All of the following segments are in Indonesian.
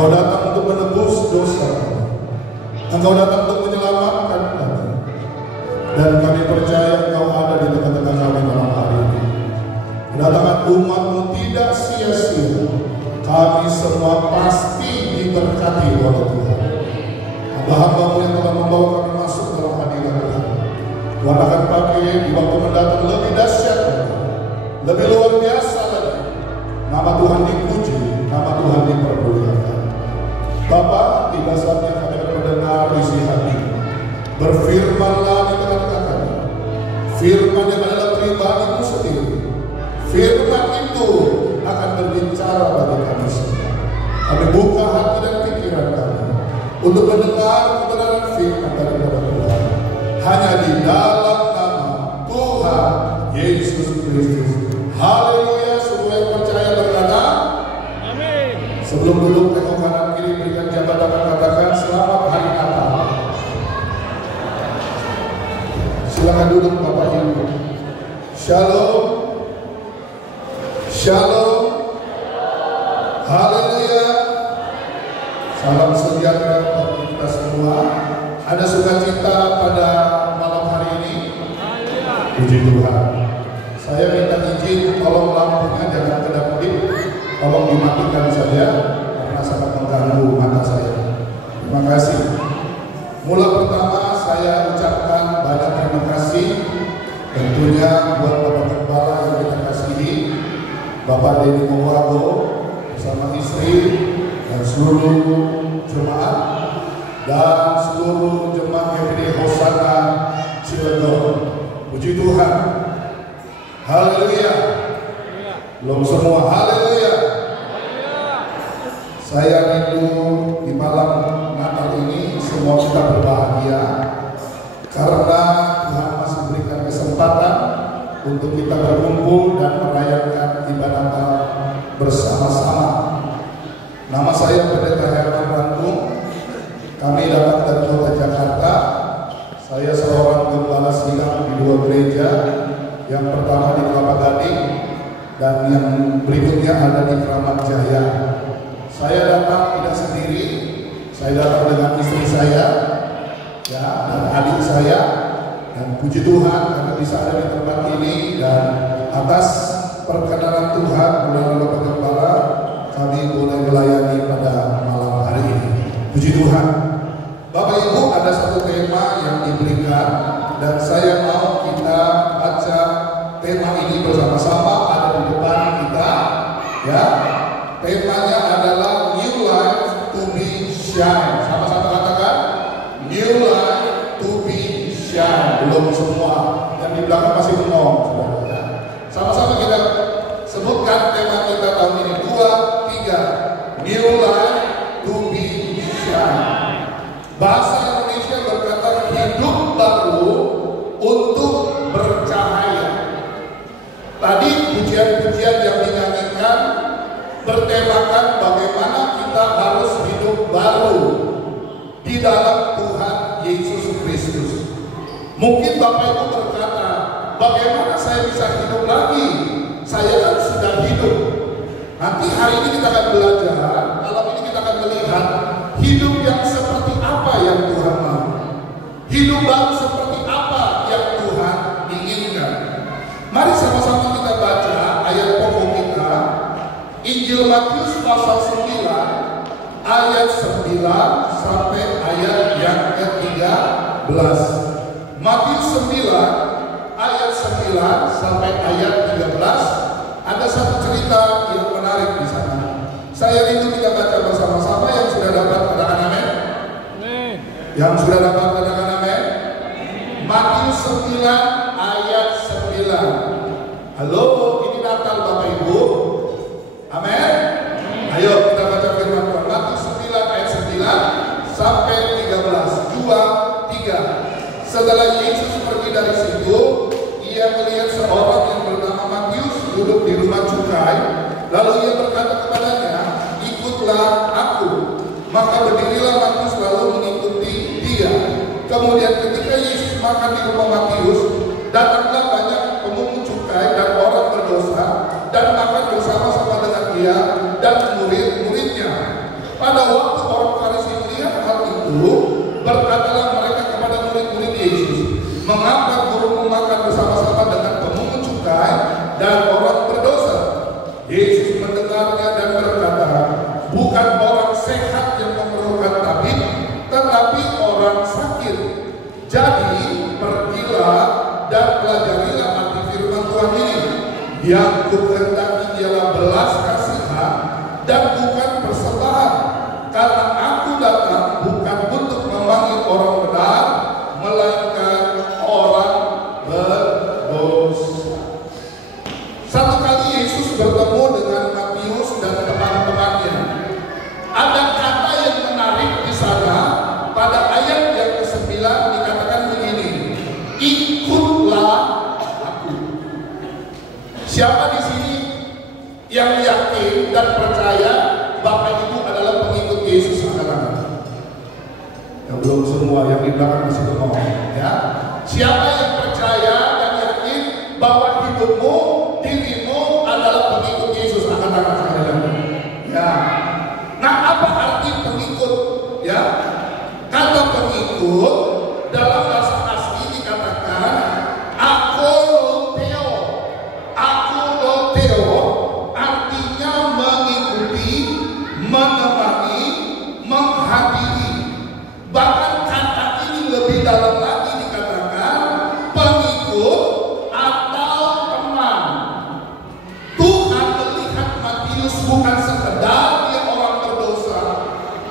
Engkau datang untuk menebus dosa kami. Engkau datang untuk menyelamatkan kami. Dan kami percaya Engkau ada di tengah-tengah kami malam hari ini. Kedatangan umat-Mu tidak sia-sia. Kami semua pasti diberkati oleh Tuhan. Hamba-Hamba-Mu yang telah membawa kami masuk dalam hadirat Tuhan, Tuhan akan pakai di waktu mendatang lebih dahsyat lagi, lebih luar biasa lagi. Nama Tuhan dipuji, nama Tuhan dipermuliakan. Bapa, tiba saatnya kami akan mendengar isi hati. Berfirmanlah di tengah-tengah kami. Firman yang adalah pribadi-Mu sendiri. Firman itu akan berbicara bagi kami semua. Kami buka hati dan pikiran kami untuk mendengar kebenaran firman daripada Tuhan. Hanya di dalam nama Tuhan Yesus Kristus. Haleluya. Semua yang percaya berkata amin. Sebelum duduk tengok kanan kiri, berikan jabat tangan, katakan selamat hari Natal. Silakan duduk Bapak Ibu. Shalom. Shalom. Haleluya. Salam sejahtera bagi kita semua. Ada sukacita pada malam hari ini. Puji Tuhan. Saya minta izin, tolong lampunya jangan kedap-kedip, tolong dimatikan saja karena sangat mengganggu mata saya. Terima kasih. Mula pertama saya ucapkan banyak terima kasih tentunya buat Bapak Kepala yang kita kasihi, Bapak Denny Mowago bersama istri dan seluruh jemaat dan seluruh jemaat GPD Hosana Cilegon. Puji Tuhan. Haleluya. Belum semua. Haleluya. Saya rindu di malam Natal ini semua kita berbahagia karena Tuhan masih berikan kesempatan untuk kita berkumpul dan merayakan ibadah Natal bersama-sama. Nama saya Pendeta Herman Rantung. Kami datang dari kota Jakarta. Saya seorang gembala sidang di dua gereja. Yang pertama di Kelapa Gading dan yang berikutnya ada di Kramat Jaya. Saya datang tidak sendiri. Saya datang dengan istri saya, ya, dan adik saya. Dan puji Tuhan karena bisa ada di tempat ini dan atas perkenanan Tuhan melalui Bapak Kepala kami boleh melayani pada malam hari ini. Puji Tuhan. Bapak Ibu, ada satu tema yang diberikan dan saya mau kita baca tema ini bersama-sama, ada di depan kita, ya. Temanya adalah New Life to be Shine. Sama-sama katakan New Life to be Shine. Belum semua, yang di belakang masih bengong, saudara. Sama-sama kita sebutkan tema kita tahun ini. 2, 3. New Life to be Shine. Bahasa Indonesia berkata hidup baru untuk bercahaya. Tadi pujian-pujian yang dinyanyikan bertemakan bagaimana kita harus hidup baru di dalam Tuhan Yesus Kristus. Mungkin Bapak Ibu berkata, bagaimana saya bisa hidup lagi? Saya kan sudah hidup. Nanti hari ini kita akan belajar, malam ini kita akan melihat hidup yang seperti apa yang Tuhan mau. Hidup baru seperti apa yang Tuhan inginkan. Mari sama-sama kita baca ayat pokok kita, Injil Matius pasal 9 ayat 9 sampai ayat yang ke-13. Matius 9 ayat 9 sampai ayat 13. Ada satu cerita yang menarik di sana. Saya rindu kita baca bersama-sama. Yang sudah dapat katakan amin. Yang sudah dapat katakan amin. Matius 9 ayat 9. Halo, ini Natal Bapak Ibu. Amin. Ayo kita baca firman Tuhan. Matius 9 ayat 9 sampai 13. 2, 3. Setelah Yesus pergi dari situ, ia melihat seorang yang bernama Matius duduk di rumah cukai. Lalu ia berkata kepadanya, ikutlah aku. Maka berdirilah Matius lalu mengikuti dia. Kemudian ketika Yesus makan di rumah Matius, datanglah banyak pemungut cukai dan orang berdosa dan makan bersama-sama dengan dia dan murid-muridnya. Pada sehat yang memerlukan tabib, tetapi orang sakit. Jadi pergilah dan pelajarilah arti firman Tuhan ini. Yang kukehendaki ialah belas kasihan dan bukan persembahan, karena aku datang bukan untuk memanggil orang benar, melainkan orang berdosa. Satu kali Yesus bertemu dengan Matius dan teman-temannya. Ada kata yang menarik di sana. Pada ayat yang ke-9 dikatakan begini, ikutlah aku. Siapa di sini yang yakin dan percaya Bapak Ibu adalah pengikut Yesus sekarang? Ya, belum semua, yang di belakang masih ngomong ya. Siapa yang percaya dan yakin bahwa hidupmu, dirimu adalah pengikut Yesus? Angkat tangan sekalian. Ya. Nah, apa arti pengikut? Ya. Kata pengikut dalam bahasa asli dikatakan akoloteo. Akoloteo artinya mengikuti, menemani, menghadiri. Bahkan kata ini lebih dalam lagi dikatakan pengikut atau teman. Tuhan melihat Matius bukan sekedar dia orang berdosa.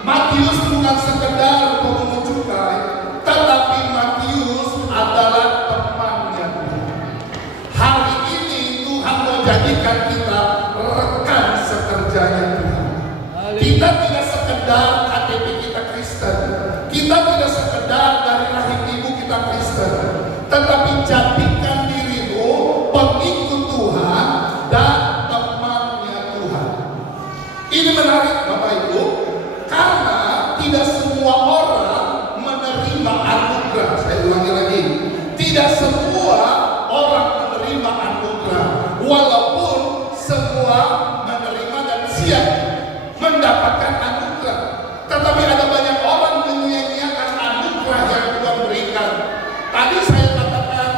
Matius bukan sekedar pemungut cukai, tetapi Matius adalah temannya Tuhan. Hari ini Tuhan mau jadikan kita rekan sekerjanya Tuhan. Kita tidak sekedar KTP kita Kristen, kita tidak sekedar dari rahim ibu kita Kristen, tetapi jadikan dirimu pengikut Tuhan dan temannya Tuhan. Ini menarik Bapak Ibu, karena tidak semua orang menerima anugerah. Saya ulangi lagi, tidak semua orang menerima anugerah, walaupun semua menerima dan siap mendapatkan anugerah. Tetapi ada banyak orang menyia-nyiakan anugerah yang Tuhan berikan. Tadi saya katakan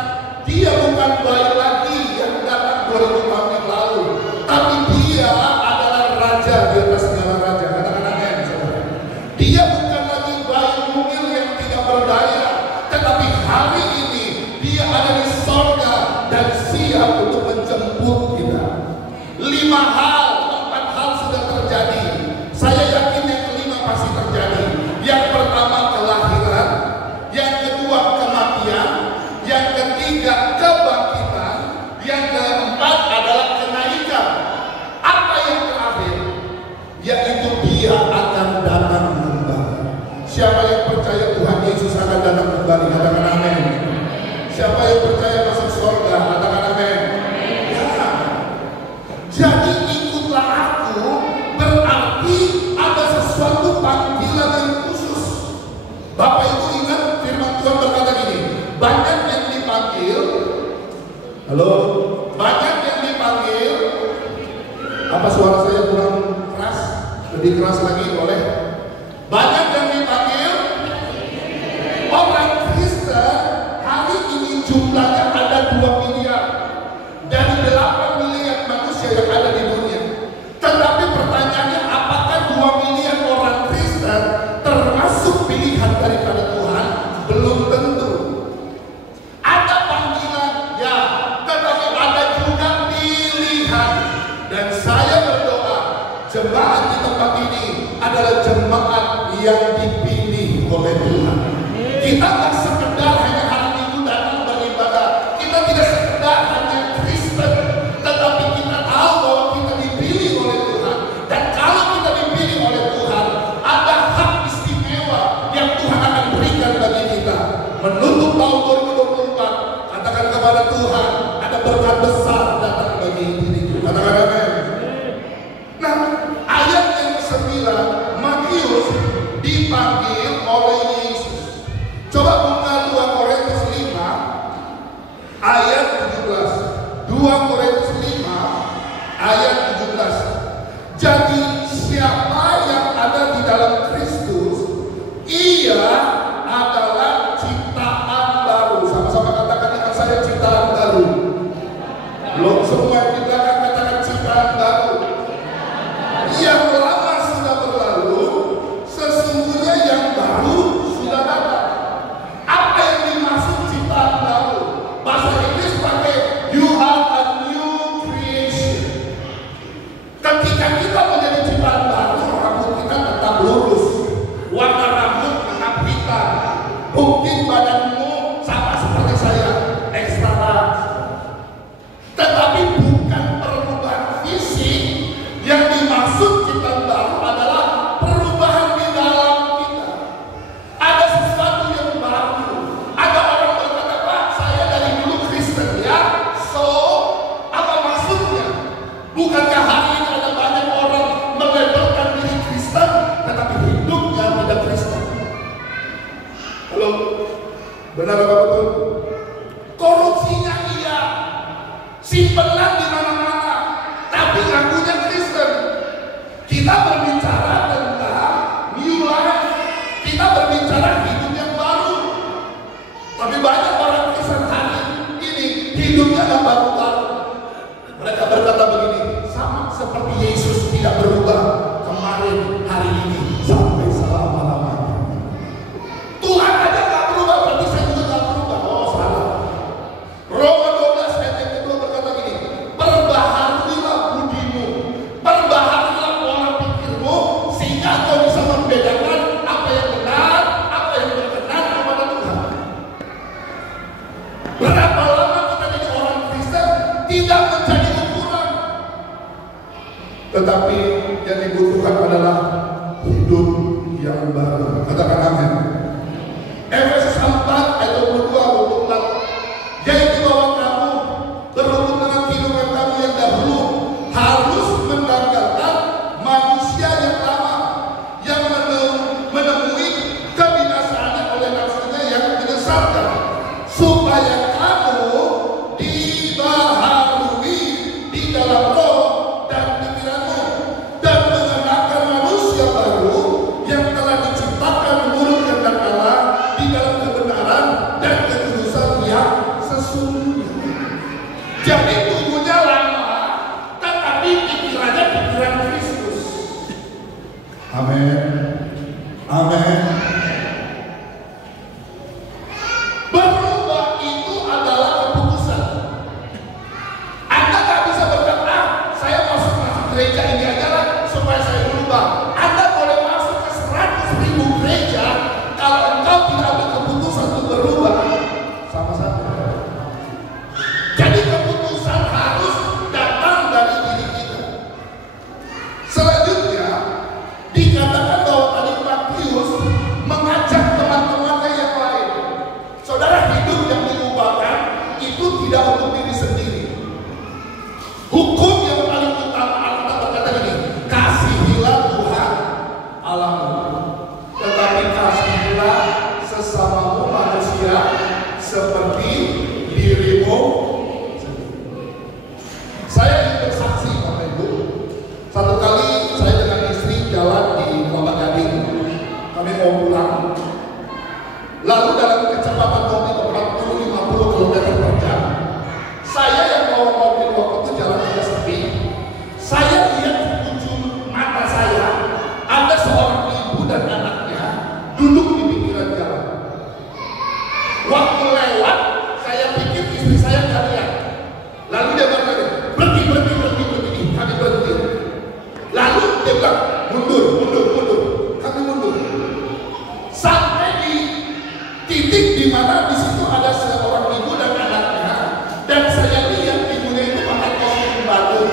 dia bukan bayi lagi yang datang 2000 tahun yang lalu, tapi dia adalah raja di atas segala raja. Katakan amin, saudara. Dia bukan lagi bayi mungil yang tidak berdaya, tetapi hari ini dia ada di sorga dan siap untuk menjemput kita. 4 hal sudah terjadi. Saya yakin yang kelima pasti terjadi. Yang pertama kelahiran, yang kedua kematian, yang ketiga kebangkitan, yang keempat adalah kenaikan. Apa yang terakhir? Yaitu dia akan datang kembali. Siapa yang percaya Tuhan Yesus akan datang kembali? Katakan amin. Siapa yang percaya masuk surga? Katakan amin. Ya. Jadi ikutlah aku berarti ada sesuatu panggilan yang khusus. Bapak Ibu ingat firman Tuhan berkata gini, banyak yang dipanggil. Halo, banyak yang dipanggil. Apa suara saya kurang keras? Lebih keras lagi boleh? Banyak yang dipanggil. Orang Kristen hari ini jumlahnya ada 2 miliar dari 8 miliar manusia yang ada di dunia. Tetapi pertanyaannya, apakah 2 miliar orang Kristen termasuk pilihan daripada Tuhan? Belum tentu. Ada panggilan, ya, tetapi ada juga pilihan. Dan saya berdoa, jemaat di tempat ini adalah jemaat yang dipilih oleh Tuhan. Kita tak sekedar hanya hari Minggu datang beribadah. Kita tidak sekedar hanya Kristen, tetapi kita tahu bahwa kita dipilih oleh Tuhan. Dan kalau kita dipilih oleh Tuhan, ada hak istimewa yang Tuhan akan berikan bagi kita. Menutup tahun 2024, katakan kepada Tuhan, ada berkat besar datang bagi diriku. Katakan amin. Nah, ayat yang ke-9, Matius dipanggil oleh Yesus. Coba Benar apa betul? Korupsinya iya, simpenan di mana-mana, tapi ngakunya Kristen. Kita berbicara tentang new life, kita berbicara hidup yang baru. Tapi banyak orang Kristen hari ini hidupnya nggak baru-baru. Mereka berkata begini, sama seperti Yesus tidak berubah kemarin, hari ini, sampai selama-lamanya. Tuhan aja nggak berubah, berarti saya juga nggak berubah. Oh salah. Roma 12 ayat yang kedua berkata gini, perbaharuilah budimu, perbaharuilah pola pikirmu, sehingga kau bisa membedakan apa yang benar, apa yang berkenan kepada Tuhan. Berapa lama kita jadi orang Kristen tidak menjadi ukuran, tetapi yang dibutuhkan adalah hidup yang baru. Katakan amin. Efesus 4 ayat 22-24, yaitu bahwa kamu berhubung dengan kehidupan kamu yang dahulu harus meninggalkan manusia yang lama yang menemui kebinasaannya oleh nafsunya yang menyesatkan, supaya kamu dibaharui di dalam roh dan pikiranmu dan mengenakan manusia baru yang telah diciptakan menurut kehendak Allah di dalam kebenaran dan kekudusan yang sesungguhnya. Jadi tubuhnya lama, tetapi pikirannya pikiran Kristus. Amin. Amin. Berubah itu adalah keputusan. Anda tak bisa berkata, saya masuk gereja ini aja lah supaya saya berubah. Anda boleh masuk ke 100.000 gereja, kalau engkau tidak ambil keputusan untuk berubah, sama saja. Jadi keputusan harus datang dari diri kita. Selanjutnya dikatakan bahwa tadi Matius mengajak teman-temannya yang lain. Saudara, hidup yang diubahkan itu tidak untuk diri sendiri. Hukum yang paling utama Alkitab berkata ini, kasihilah Tuhan Allahmu, tetapi kasihilah sesamamu manusia seperti dirimu sendiri. Saya ingin bersaksi Bapak Ibu. Satu kali saya dengan istri jalan di Kelapa Gading, kami mau pulang. Lalu dalam kecepatan mobil 40-50 km per jam, saya yang bawa mobil waktu itu jalan tidak sepi. Saya lihat di ujung mata saya ada seorang ibu dan anaknya duduk di pinggiran jalan. Waktu lewat, saya pikir istri saya nggak lihat. Lalu dia berkata, berhenti, kami berhenti. Lalu dia bilang, mundur. Kami mundur. Sampai di titik di mana di situ ada seorang ibu dan anaknya, dan saya lihat ibunya itu pakai kostum baru.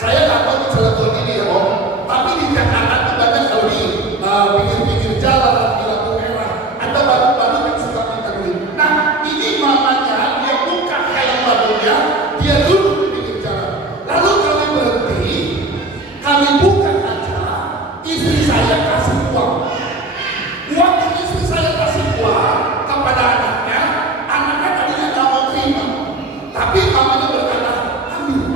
Saya nggak tahu di Cilegon ini ya Om, tapi di Jakarta itu banyak kalau di pinggir-pinggir jalan di lampu merah ada baru-baru yang suka minta duit. Nah ini mamanya dia buka kain barunya, dia duduk di pinggir jalan. Lalu kami berhenti, kami buka kaca, istri saya kasih uang. Waktu istri saya kasih uang kepada anaknya tadinya nggak mau terima, tapi mamanya berkata, ambil.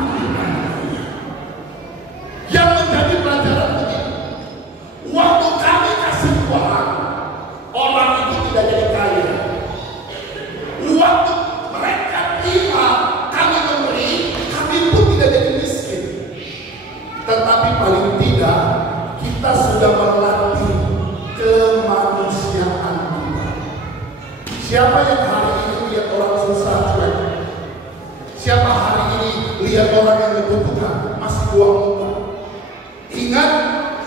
Yang menjadi pelajaran begini, waktu kami kasih uang, orang itu tidak jadi kaya. Waktu mereka terima, kami memberi, kami pun tidak jadi miskin. Tetapi paling tidak, kita sudah melatih kemanusiaan kita. Siapa yang hari ini lihat orang susah cuek? Siapa hari ini lihat orang yang membutuhkan masih buang muka? Ingat,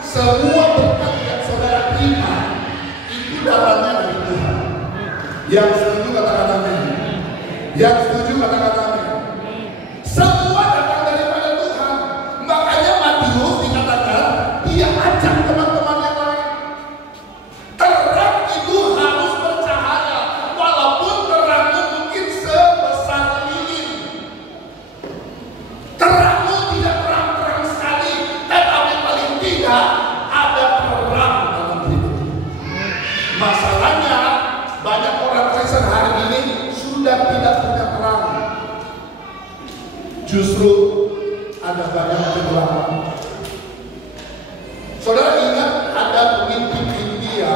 semua berkat yang saudara terima itu datangnya dari Tuhan. Yang setuju katakan amin. Yang setuju katakan amin. Semua datang daripada Tuhan. Makanya Matius dikatakan dia ajak teman-teman yang lain. Terang itu harus bercahaya, walaupun terangmu mungkin sebesar lilin. Terangmu tidak terang-terang sekali, tetapi paling tidak ada terang dalam hidup. Masalahnya banyak orang Kristen justru ada banyak kegelapan. Saudara ingat ada pemimpin India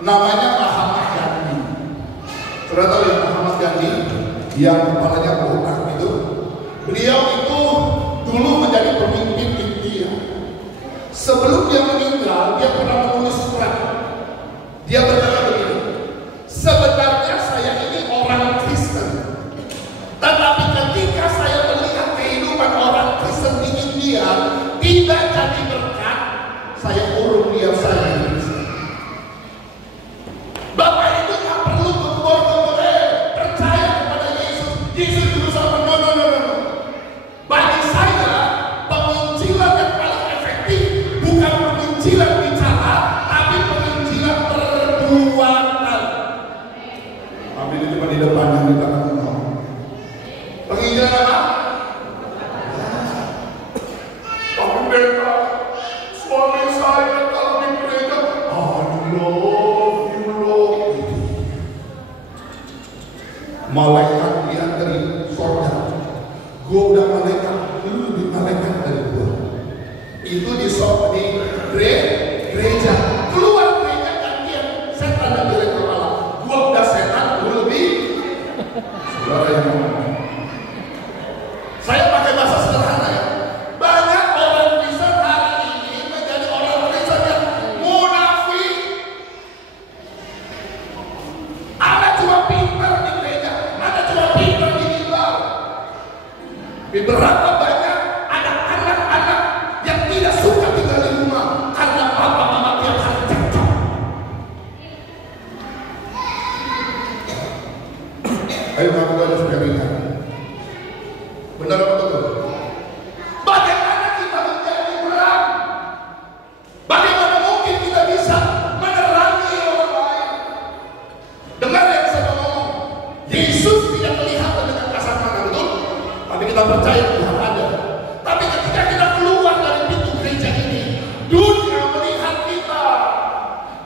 namanya Mahatma Gandhi. Saudara tahu ya Mahatma Gandhi yang kepalanya botak itu? Beliau itu dulu menjadi pemimpin India. Sebelum dia meninggal, dia pernah menulis surat. Dia berkata begini, sebenarnya saya ini orang Kristen, tetapi ketika saya melihat kehidupan orang Kristen di India tidak jadi berkat, saya urung niat saya. Bapak itu tak perlu gembor-gembor, percaya kepada Yesus. Yesus dulu sama no. Bagi saya, penginjilan yang paling efektif bukan penginjilan bicara, tapi penginjilan perbuatan. Ambil itu di depan yang kita kenal. Penginjilan apa? Pak Pendeta, suami saya kalau di gereja, I love you Lord. Malaikat lihat dari surga. Gue udah malaikat, lu lebih malaikat dari gue. Itu di gereja. Keluar gereja gantian setan dan jelek kepala. Gue udah setan, lu lebih. Saudara yang ngomong. Saya pakai bahasa sederhana ya. Banyak orang Kristen hari ini menjadi orang Kristen yang munafik. Ada cuma pintar di gereja, ada cuma pintar di ibadah. Berapa banyak ada anak-anak yang tidak suka tinggal di rumah karena papa mama tiap hari cekcok. Ayo kamu ada supaya benar apa betul? Bagaimana kita menjadi terang? Bagaimana mungkin kita bisa menerangi orang lain? Dengar yang saya ngomong, Yesus tidak kelihatan dengan kasat mata, betul? Tapi kita percaya Tuhan ada. Tapi ketika kita keluar dari pintu gereja ini, dunia melihat kita.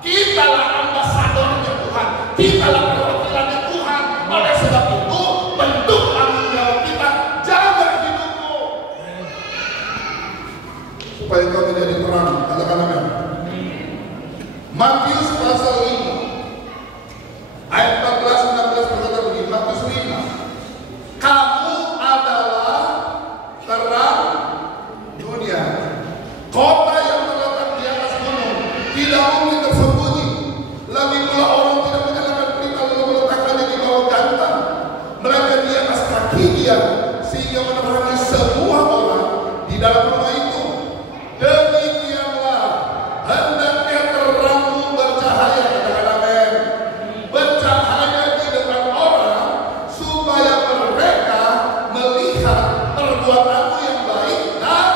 Kitalah ambasadornya Tuhan. Kitalah perwakilannya Tuhan. Oleh sebab itu, bentuk tanggung jawab kita, jaga hidupmu supaya kau menjadi terang. Katakan amin. Matius pasal 5 ayat 14-16 berkata begini. Matius 5, kamu adalah terang dunia. Kota yang terletak di atas gunung tidak mungkin tersembunyi. Lagi pula orang tidak menyalakan pelita lalu meletakkannya di bawah gantang, melainkan di atas kaki dia, sehingga menerangi semua orang di dalam rumah itu. Demikianlah hendaknya terangmu bercahaya. Katakan amin. Bercahaya di depan orang supaya mereka melihat perbuatanmu yang baik dan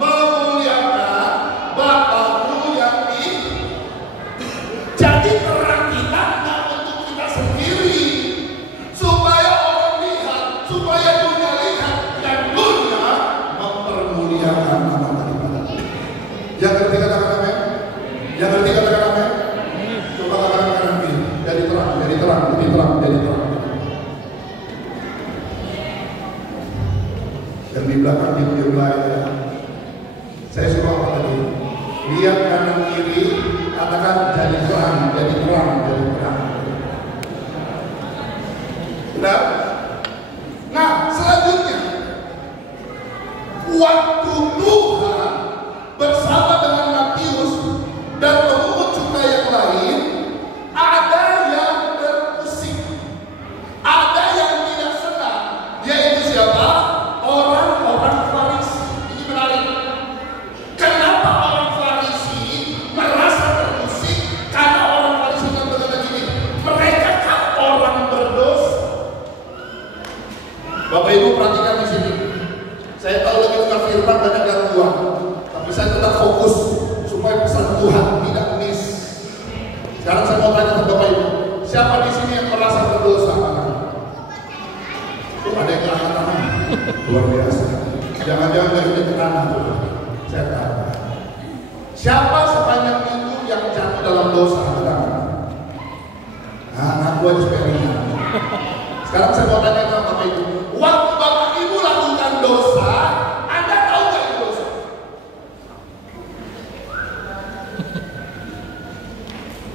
memuliakan Bapakmu yang di. Jadi terang kita tidak untuk kita sendiri, supaya orang lihat, supaya dunia lihat, dan dunia mempermuliakan nama daripada. Yang ketiga katakan amin. Yang ketiga katakan amin. Coba katakan amin. Jadi terang, jadi terang, jadi terang, jadi terang. Dan di belakang di belakang saya suruh apa tadi? Lihat kanan kiri, katakan jadi terang, jadi terang, jadi terang. Benar? Nah, selanjutnya waktu Tuhan bersama dengan Matius dan pemungut cukai yang lain, ada yang terusik, ada yang tidak senang, yaitu siapa? Orang-orang Farisi. Ini menarik. Kenapa orang Farisi merasa terusik? Karena orang Farisi kan berkata gini, mereka kan orang berdosa. Bapak Ibu perhatikan di sini. Saya tahu lagi dengan firman banyak gangguan, tapi saya tetap fokus supaya pesan Tuhan tidak miss. Sekarang saya mau tanya ke Bapak Ibu, siapa di sini yang merasa berdosa? Tuh ada yang angkat tangan, luar biasa. Jangan-jangan dari ini kanan tuh. Saya tahu. Siapa sepanjang minggu yang jatuh dalam dosa? Nah, aku aja supaya ringan. Sekarang saya mau tanya ke Bapak Ibu, waktu Bapak Ibu lagi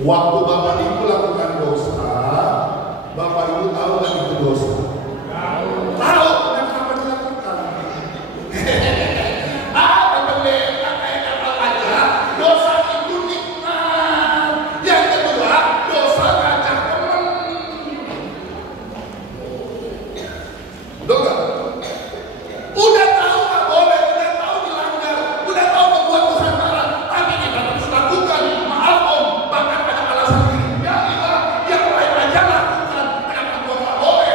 Waktu Bapak Ibu lakukan dosa, Bapak Ibu tahu kan itu dosa? Tahu, kenapa dilakukan? Dosa itu nikmat. Yang kedua, dosa ngajak teman. Betul nggak? Udah tahu nggak boleh, udah tahu dilanggar, udah tahu membuat Tuhan marah, tapi kita terus lakukan. Maaf om, bahkan ada alasan diri. Ya kita yang lain aja lakukan, kenapa gua nggak boleh?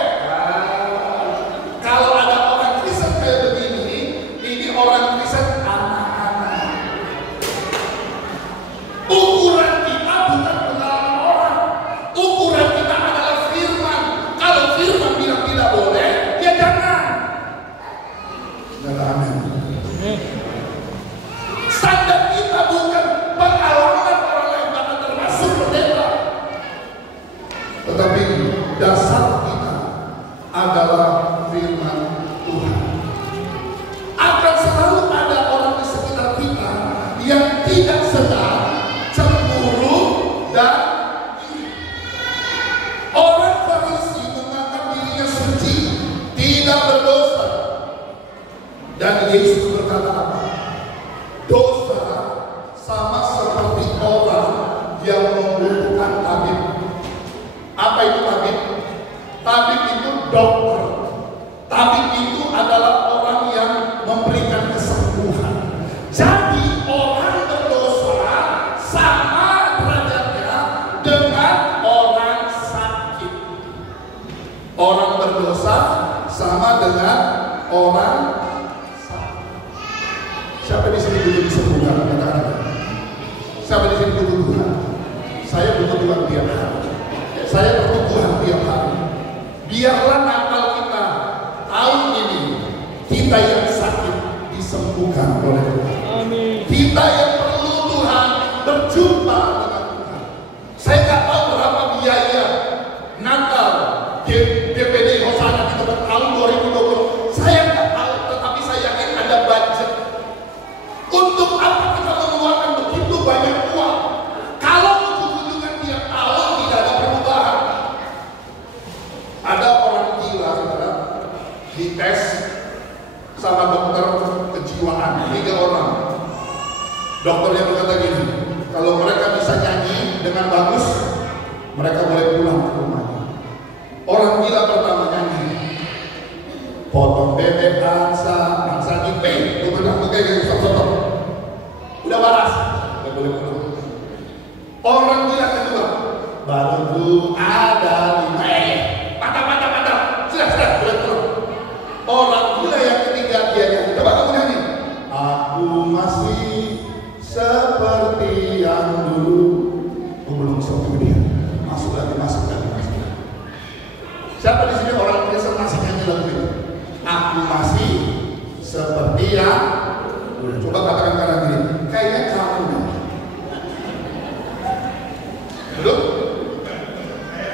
Kalau ada orang Kristen kayak begini, ini orang Kristen anak-anak. Ukuran kita bukan pengalaman orang, ukuran kita adalah firman. Kalau firman bilang tidak boleh, ya jangan. Amin. Standar kita bukan pengalaman orang lain, bahkan termasuk pendeta, tetapi dasar kita adalah firman Tuhan. Akan selalu ada orang di sekitar kita yang tidak sedang cemburu dan iri. Orang Farisi menganggap dirinya suci, tidak berdosa. Dan Yesus berkata apa? Dosa sama seperti orang yang membutuhkan tabib. Apa itu tabib? Tabib itu dokter. Tabib itu adalah orang yang memberikan kesembuhan. Jadi orang berdosa sama derajatnya dengan orang sakit. Orang berdosa sama dengan orang. Siapa di sini butuh disembuhkan? Katakan. Siapa di sini butuh Tuhan? Saya butuh Tuhan tiap hari. Saya butuh Tuhan tiap hari. Biarlah Natal kita tahun ini, kita yang sakit disembuhkan oleh Tuhan. Amin. Kita yang perlu Tuhan berjumpa dengan Tuhan. Saya nggak tahu berapa biaya Natal DPD Hosana di tempat tahun 2020. Saya nggak tahu, tetapi saya yakin ada budget. Untuk apa kita mengeluarkan begitu banyak uang kalau ujung-ujungnya tiap tahun tidak ada perubahan? Ada orang gila, saudara, dites sama dokter kejiwaan, 3 orang. Dokternya berkata gini, kalau mereka bisa nyanyi dengan bagus, mereka boleh pulang ke rumahnya. Orang gila pertama nyanyi, potong bebek angsa dipe, gue bilang oke, stop. Udah waras, udah boleh pulang. Orang gila kedua, baru ada 5, patah, sudah boleh pulang. Orang gila yang ketiga dia nyanyi, coba kamu nyanyi, aku masih seperti yang dulu. Gue belum sampai dia, masuk lagi. Siapa di sini orang Kristen masih nyanyi lagu itu? Aku masih seperti yang dulu. Coba katakan kanan kiri, kayaknya kamu belum.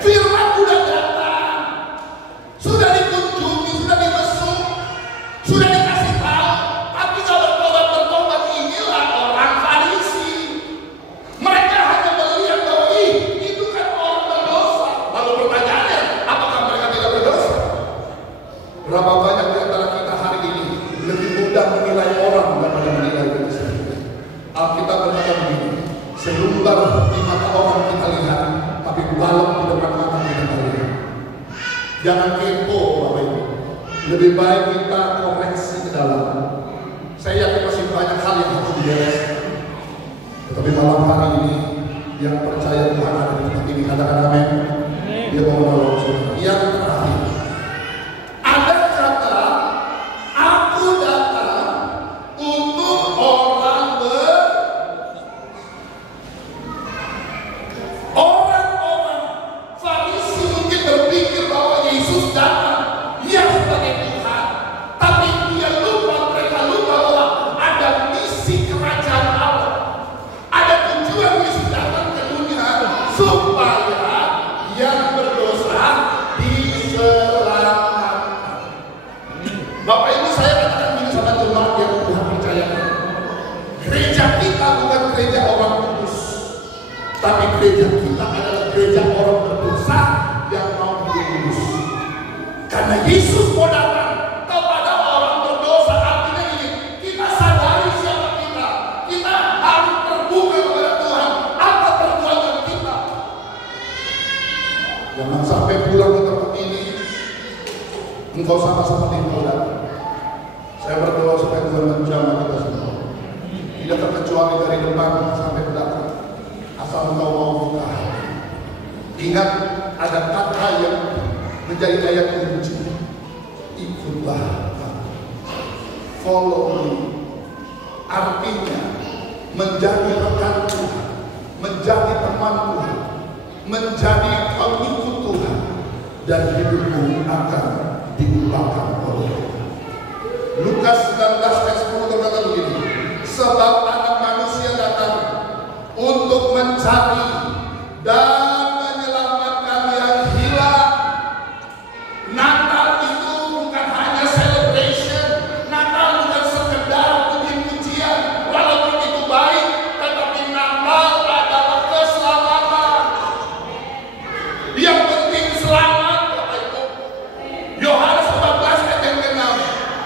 Firman udah datang, sudah dikunjungi, sudah dibesuk, sudah dikasih tahu, tapi kalau bertobat inilah orang Farisi. Mereka hanya melihat bahwa itu kan orang berdosa. Lalu pertanyaannya, apakah mereka tidak berdosa? Berapa banyak di antara kita hari ini lebih mudah menilai orang daripada menilai diri sendiri? Alkitab berkata begini, selumbar di mata orang kita lihat, tapi balok di depan mata kita lihat. Jangan kepo, Bapak Ibu. Lebih baik kita koreksi ke dalam. Saya yakin masih banyak hal yang harus dibereskan. Tetapi malam hari ini, yang percaya Tuhan ada di tempat ini, katakan amin. Dia mau menolong saudara. Yang terakhir, ada kata, aku datang untuk orang-orang Farisi mungkin berpikir bahwa Yesus datang, dia sebagai Tuhan, tapi mereka lupa bahwa ada misi kerajaan Allah, ada tujuan Yesus datang ke dunia supaya yang berdosa diselamatkan. Bapak Ibu, saya katakan begini sama jemaat yang Tuhan percayakan, gereja kita bukan gereja orang kudus. Tapi gereja kita adalah gereja orang berdosa yang mau diurus. Karena Yesus mau datang kepada orang berdosa. Artinya ini, kita sadari siapa kita. Kita harus terbuka kepada Tuhan. Apa perbuatan kita? Jangan sampai pulang ke tempat ini engkau sama seperti engkau datang. Saya berdoa supaya Tuhan menjamah kita semua. Tidak terkecuali dari depan sampai ke belakang. Asal engkau mau buka. Ingat, ada kata yang menjadi ayat kunci. Ikutlah kami. Follow me. Artinya menjadi rekan Tuhan, menjadi teman Tuhan, menjadi pengikut Tuhan, dan hidupmu akan diubahkan oleh Tuhan. Lukas 19 ayat 10 berkata begini, sebab Anak Manusia datang untuk mencari dan menyelamatkan yang hilang. Natal itu bukan hanya celebration, Natal bukan sekedar puji-pujian, walaupun itu baik, tetapi Natal adalah keselamatan. Yang penting selamat, Bapak Ibu. Yohanes 14 ayat yang ke-6,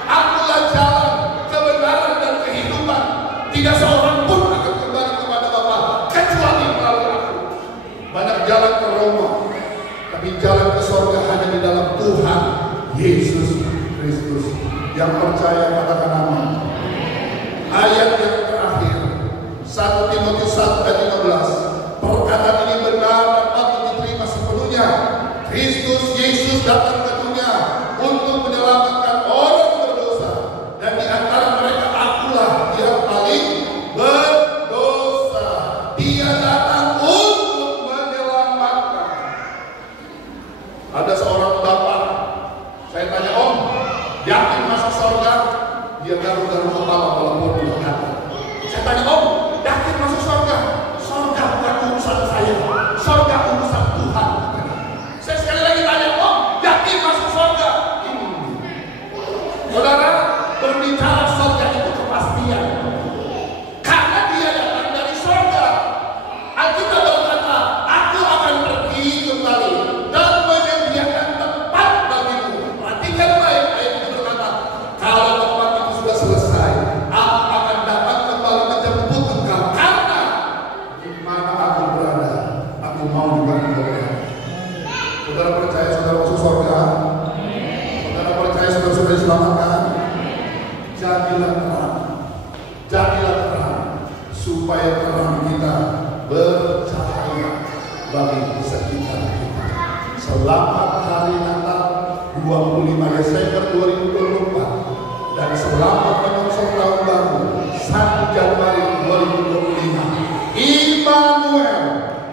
akulah jalan, kebenaran dan kehidupan. Tidak seorang pun akan kembali kepada Bapa kecuali melalui aku. Banyak jalan ke Roma, tapi jalan ke surga hanya di dalam Tuhan Yesus Kristus. Yang percaya katakan amin. Ayat yang terakhir 1 Timotius 1 ayat 15, perkataan ini benar dan patut diterima sepenuhnya. Kristus Yesus datang ke dunia untuk menyelamatkan orang berdosa, dan di antara mereka akulah yang paling berdosa. Dia datang untuk menyelamatkan. Ada seorang bapak, saya tanya, om, yakin masuk surga? Dia garuk-garuk kepala walaupun belum datang. Saya tanya, om, yakin masuk surga? Surga bukan urusan saya, surga urusan Tuhan. Saya sekali lagi tanya, om, yakin masuk surga? Saudara, berbicara surga itu kepastian. Karena dia datang dari surga. Alkitab berkata, aku akan pergi kembali dan menyediakan tempat bagimu. Perhatikan baik, ayat itu berkata, kalau tempat itu sudah selesai, aku akan datang kembali menjemput engkau. Karena di mana aku berada, aku mau juga engkau berada. Saudara percaya saudara masuk surga? Saudara percaya saudara sudah diselamatkan? Jadilah terang, jadilah terang, supaya terang kita bercahaya bagi sekitar kita. Selamat hari Natal 25 Desember 2024 dan selamat menyongsong tahun baru 1 Januari 2025. Immanuel,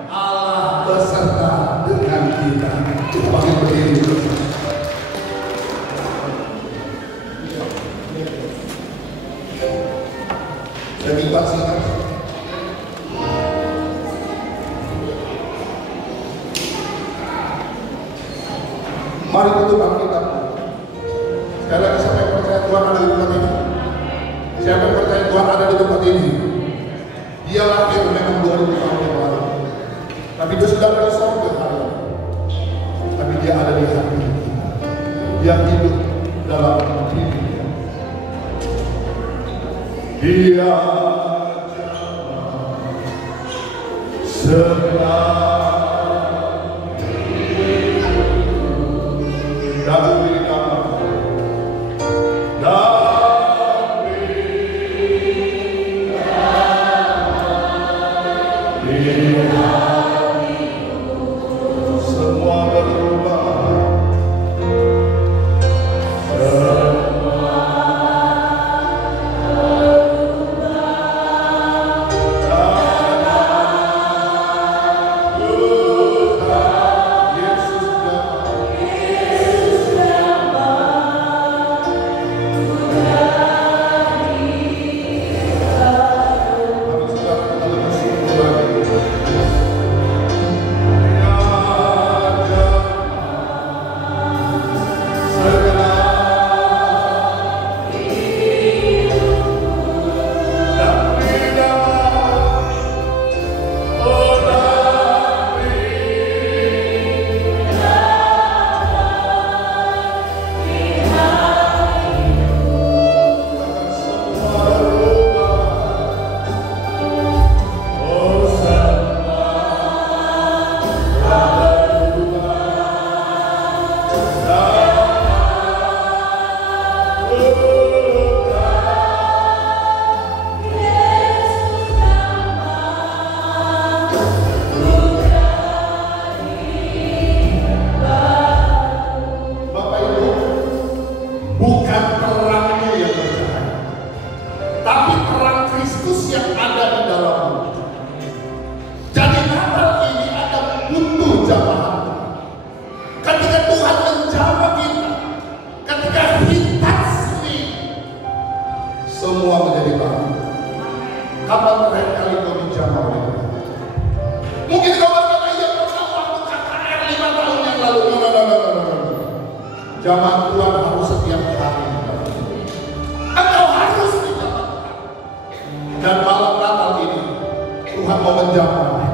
Allah beserta dengan kita. Kita bagi berdiri. Saya minta singkat. Mari tutup Alkitab. Sekali lagi, siapa yang percaya Tuhan ada di tempat ini? Siapa yang percaya Tuhan ada di tempat ini? Dia lahir memang 2000 tahun yang lalu, tapi dia sudah dari surga hari ini. Tapi dia ada di hati kita. Dia hidup dalam diri kita. Dia setelah Dalam diri kamu, semua berubah. lagi kau dijamah oleh Tuhan. Mungkin kau berkata, iya pernah waktu KKR 5 tahun yang lalu. No. Jamaah Tuhan harus setiap hari. Engkau harus dijamah. Dan malam Natal ini Tuhan mau menjamah.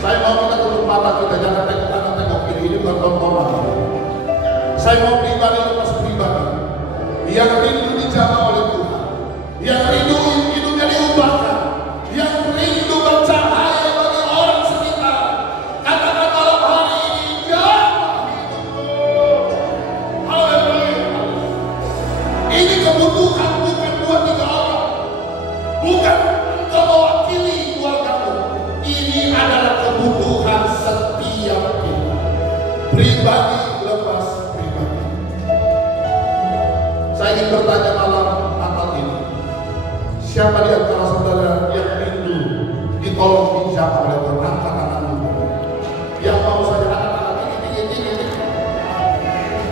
Saya mau kita tutup mata kita, jangan tengok kanan tengok kiri, ini bukan tontonan. Saya mau pribadi lepas pribadi yang rindu dijamah oleh Tuhan, yang rindu hidupnya diubahkan, yang rindu bercahaya bagi orang sekitar. Katakan malam hari ini, jamah hidupku. Haleluya. Ini kebutuhan bukan 2-3 orang, bukan engkau mewakili keluargamu. Ini adalah kebutuhan setiap kita, pribadi lepas pribadi. Saya ingin bertanya malam Natal ini, siapa di antara saudara yang rindu ditolong dijamah oleh Tuhan? Angkat tanganmu. Yang mau saja angkat tangan tinggi.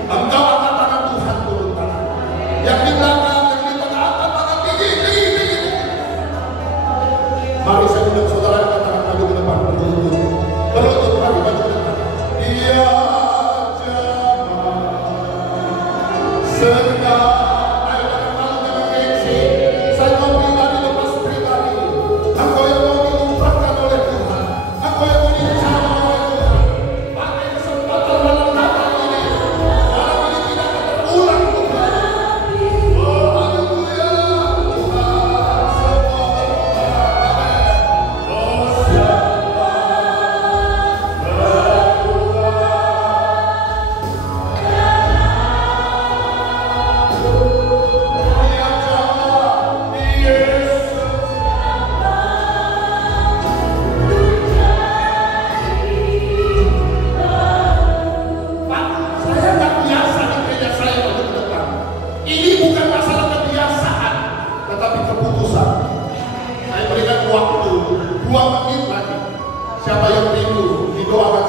Engkau angkat tangan, Tuhan turun tangan. Yang di belakang, yang di tengah, angkat tangan tinggi. Mari saya undang saudara angkat tangan maju ke depan, berlutut maju ke depan. Dia jamah segala. Ayo jangan malu, jangan gengsi. Saya mau pribadi lepas pribadi. Engkau yang mau diubahkan oleh Tuhan, engkau yang mau dijamah oleh Tuhan. Pakai kesempatan malam Natal ini. Malam ini tidak akan terulang, Tuhan. Oh haleluya. Tuhan semua berubah. Amin. Oh semua saya nggak biasa di gereja saya waktu ke depan. Ini bukan masalah kebiasaan, tetapi keputusan. Saya berikan waktu 2 menit lagi. Siapa yang rindu didoakan